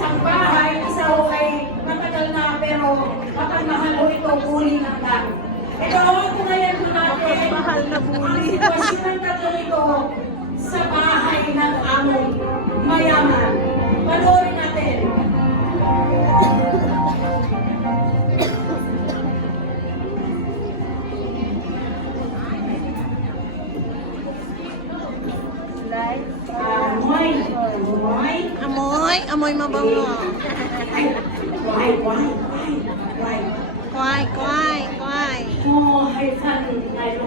isang bahay, isa ho ay matagal na pero mapagmahal ho ito, bully ng lang. Ito kung ngayon po natin, Mahal na bully. ang sitwasyon ng tatlo ito sa bahay ng among mayaman. Panoorin natin. Amoy mabango. Why? Kway. Oh, hay kan tayo.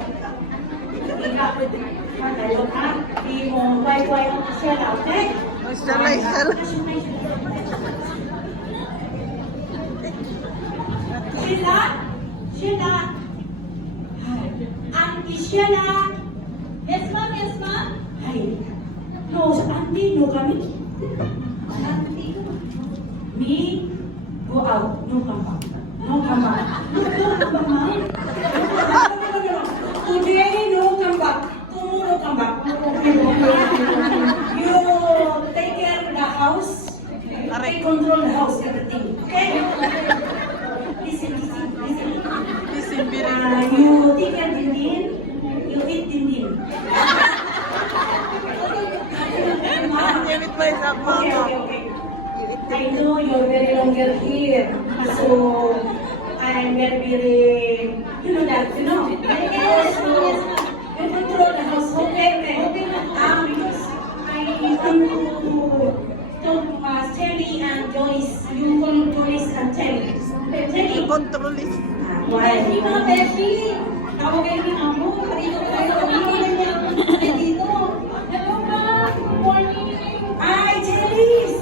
Tayo ha? Di mo why siya lang, okay? Isa. Sheila. Auntie Sheila. Yes, ma'am. Hi. No, auntie, no kami. Auntie. Me, go out. No come back. No come back, ma'am. Today, no come back. Tomorrow, come back. You take care of the house. Take control the house, everything. Okay? Listen. You take care Dindin. You eat Dindin. Gamit mo isa Okay. I know you're very longer here. So, I'm very, you know that, you know. Yes. You control the house. Okay. Because I want to Shelly and Joyce. You call Joyce and Shelly. Shelly. Controlis. Why? Hindi mga beshi. Tawagay ni Amo. Dito tayo. Dito. Hello, ma. Good morning. Hi, Jellies.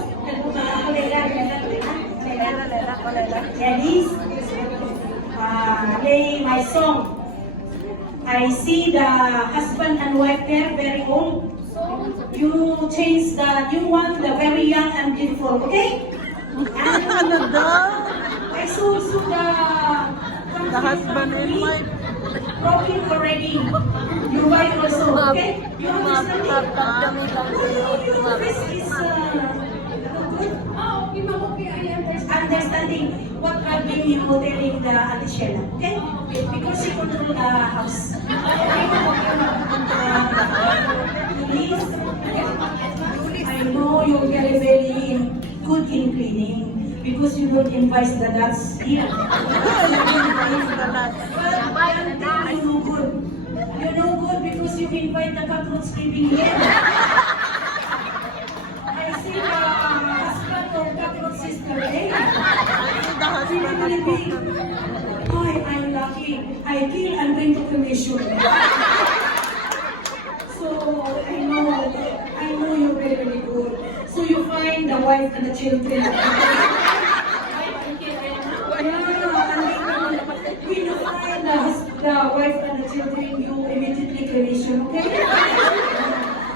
Jellies. Play my song. I see the husband and wife there very old. You change the new one, the very young and beautiful. Okay? Ano daw? I saw The husband and wife. broken already. Your wife also, okay? You understand me? This is good. Understanding what I've been modeling the Ate Sheila, okay? Because she control the house. Please, I know you're very good in cleaning because you don't invite the nuts here. But you know good. You know good because you invite the cockroach living here. I see the husband of cockroach sister, eh? Boy, I'm lucky. I kill and bring to commission. So I know you're very good. So you find the wife and the children. When you find the wife and the children, you immediately commission, okay?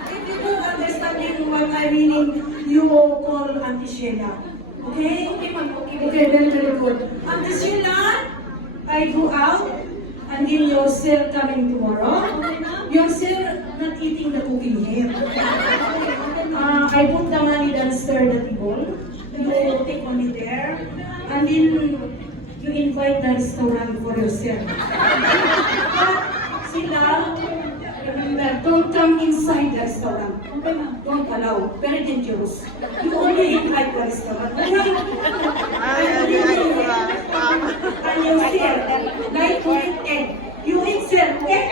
If you don't understand what I meaning, you call Auntie Sheila. Okay? Okay, very good. Auntie Sheila, I go out, and then you're still coming tomorrow. You're still not eating the cooking here. I put the money downstairs the table. You take money there, and then you invite the restaurant for yourself. But sila, remember, don't come inside the restaurant. Don't allow. Very dangerous. You only invite the restaurant. And you share. Like you eat egg. You eat share, okay?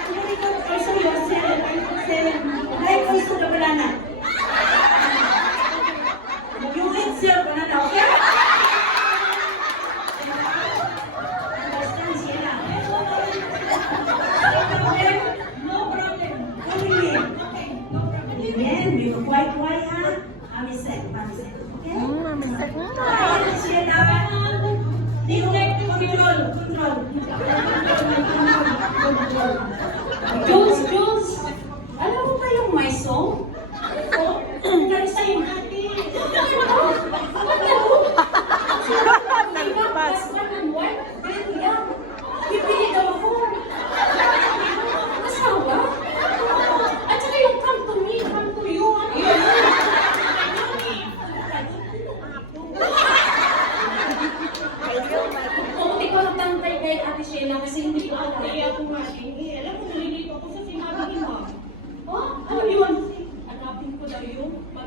And you eat also your share. Like also the banana. You eat share banana, okay? Understand, Sheila? No problem. Only me. Okay. Then you quite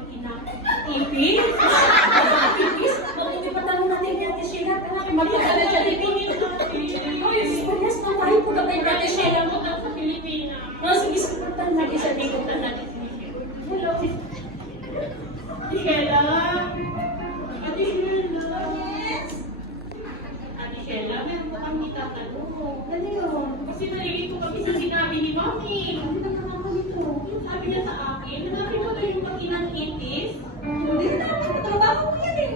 mag-ina. Ipis? Ipis? Mabuti pa tanong natin ni Ate Sheila. Magkakala siya dito. Ay, parehas na tayo po na kay Ate Sheila mo sa Pilipinas. Sige, supportan natin sa tikutan natin. Hello. Ate Sheila. Ate Sheila. Yes? Ate Sheila, meron po kami tatanong. Ano yun? Kasi nalilito kami sa sinabi ni Mami. Ano na naman ito? Sabi niya sa akin, hanapin mo daw yung pag-inang itis. Hindi na, trabaho ko yan eh.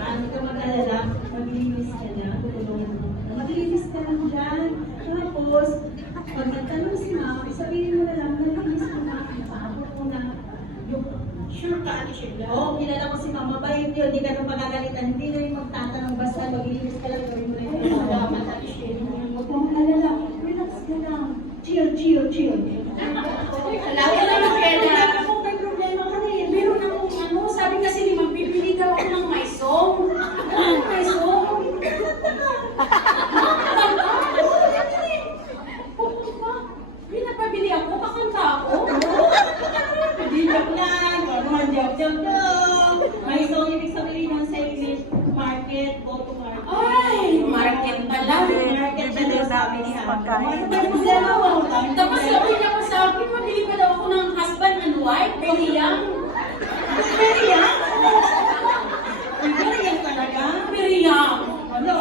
Ano ka mag-alala? Maglilinis ka na, tutulungan mo. Maglilinis ka lang dyan. Tapos, pag nagtanong si Ma'am, sabihin mo na lang, maglilinis ko na. Paabot ko na. Yung Sure ka, Ate Sheila? Oo, kilala ko si Mama Bayot yun, hindi ka nang pagagalitan, hindi na yung magtatanong, basta maglilinis ka lang, gawin mo na yung Salamat, Ate Sheila. Huwag mong alala, relax ka lang. Chill, chill, chill. Lagi lang, Ate Sheila. Kung may problema ka na eh, meron akong ano, sabi kasi ni Ma'am, bibili daw ako ng my song. My song? Pinapabili ako, kakanta ako. Hindi joke lang, ano joke. My song, ibig sabihin ng sa English, market, go to market. Ay, market pala. Market na daw sabi ni Pagkain. Ano ba yung problema mo? Tapos sabi niya pa sa akin, mabili pa daw ako ng husband and wife, very young. Very young? Very young talaga? Very young. Ano,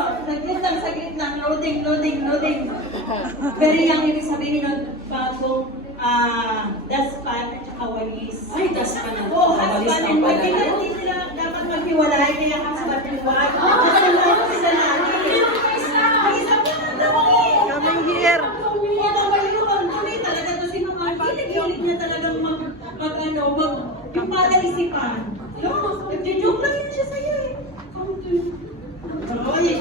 saglit lang, loading. Very young, ibig sabihin nun, bagong, daspan at saka walis. Ay, das pa na. Oo, husband and wife. Kaya hindi sila dapat maghiwalay, kaya husband and wife. Ano lang sila natin? May isa pa na daw eh. Coming here. Talaga to si Mama. Hilig niya talagang yung palaisipan. No, nagjo-joke lang yun siya sa'yo eh. Oy,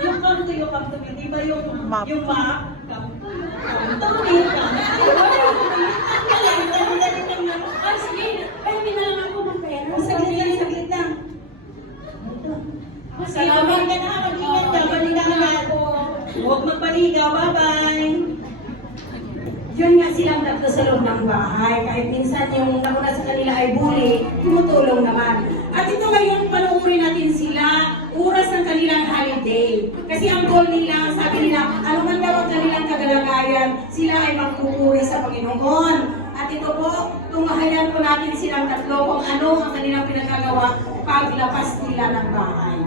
yung come to me, di ba yung Map. yung map? Come to me. Ay, sige. Ay, hindi na lang ako magpera. Saglit lang. Salamat ka na, mag-ingat ka, balikan ka. Huwag magpaligaw, bye-bye. Yun nga silang tatlo sa loob ng bahay. Kahit minsan yung nauna sa kanila ay bully, tumutulong naman. At ito ngayon, panoorin natin sila, oras ng kanilang holiday. Kasi ang goal nila, sabi nila, ano man daw ang kanilang kagalagayan, sila ay magpupuri sa Panginoon. At ito po, tunghayan po natin silang tatlo kung ano ang kanilang pinagagawa paglapas nila ng bahay.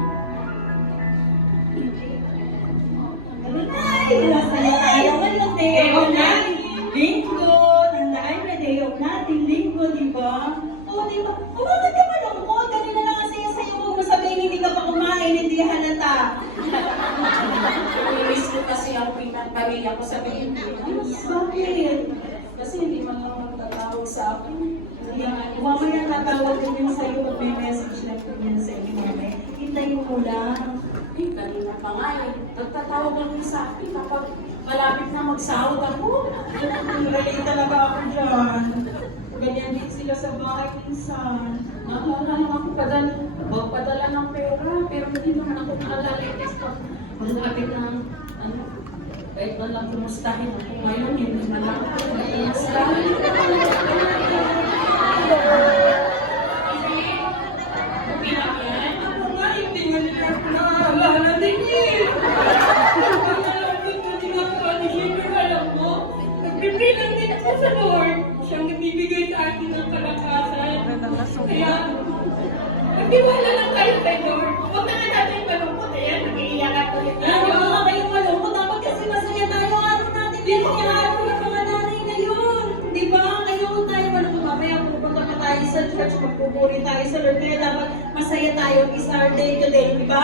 Ay, masaya tayo. Walang day off natin. Linggo. Tandaan na day off natin. Linggo, di ba? Oo, di ba? Oh, bakit ka malungkot? Kanina lang ang saya-sayo mo. Sabihin, hindi ka pa kumain, hindi halata. Miss ko kasi ang pamilya ko sa Pilipinas. Bakit? Kasi hindi man lang magtatawag sa akin. Mamaya tatawag din yung sa'yo pag may message na po yan sa inyo mamaya. Hintayin mo lang. Eh, kanina pa nga eh. Nagtatawag lang sa akin kapag malapit na magsahod ako. Relate talaga ako dyan. Ganyan din sila sa bahay minsan. Naalala lang ako padala ng pera, pero hindi naman ako nakalalitis pag malapit ng kahit na lang kumustahin ako ngayon, hindi man lang ako kumustahin. Ako nga, hindi nga nila ako naaalala din eh. Malapit na din ako panisipin, alam mo. Nagpipilang din ako sa Lord. Siyang nagbibigay sa akin ng kalakasan. Kaya, nagtiwala lang tayo kay Lord. Huwag na nga natin malungkot eh. Nag-iiyakan ulit tayo. Huwag na kayong malungkot. Dapat kasi masaya tayo. Araw natin. Di ba yung araw ng mga nanay ngayon? Di ba? Kaya huwag tayo malungkot. Mamaya pupunta pa tayo sa church. Magpupuri tayo sa Lord. Kaya dapat masaya tayo. It's our day today. Di ba?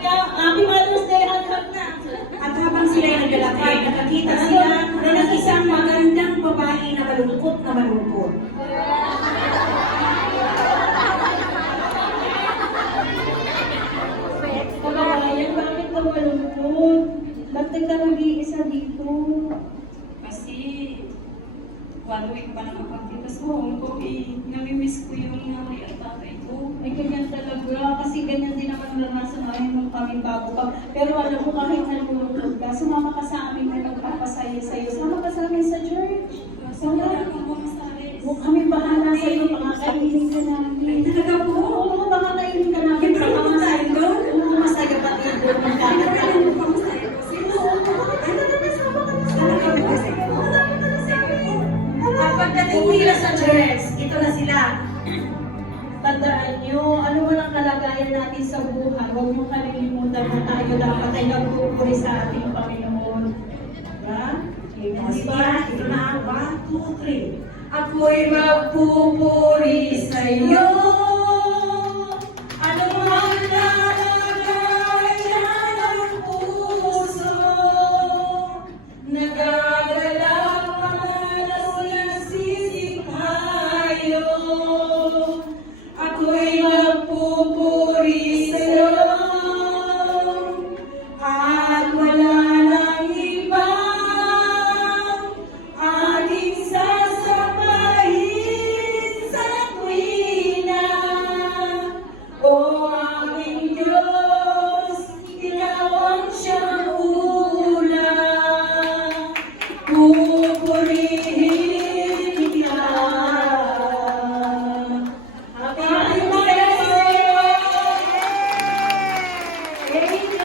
Kaya, Happy Mother's Day. Hug na. At habang sila ay naglalakad, nakakita sila ng isang magandang babae na malungkot na malungkot. Kabayan, bakit ka malungkot? Bakit ka nag-iisa dito? Kasi 1 week pa nakapagpunta sa Hong Kong namimiss ko yung nanay at tatay ko. Ay, ganyan talaga. Kasi ganyan din naman naranasan namin nung kami bago pa. Pero alam mo, kahit nalulungkot ka, sumama ka sa amin natin sa buhay, huwag niyong kalilimutan na tayo dapat ay nagpupuri sa ating Panginoon. Diba? Amen. Diba? Ito na, 1, 2, 3. Ako'y magpupuri sa iyo,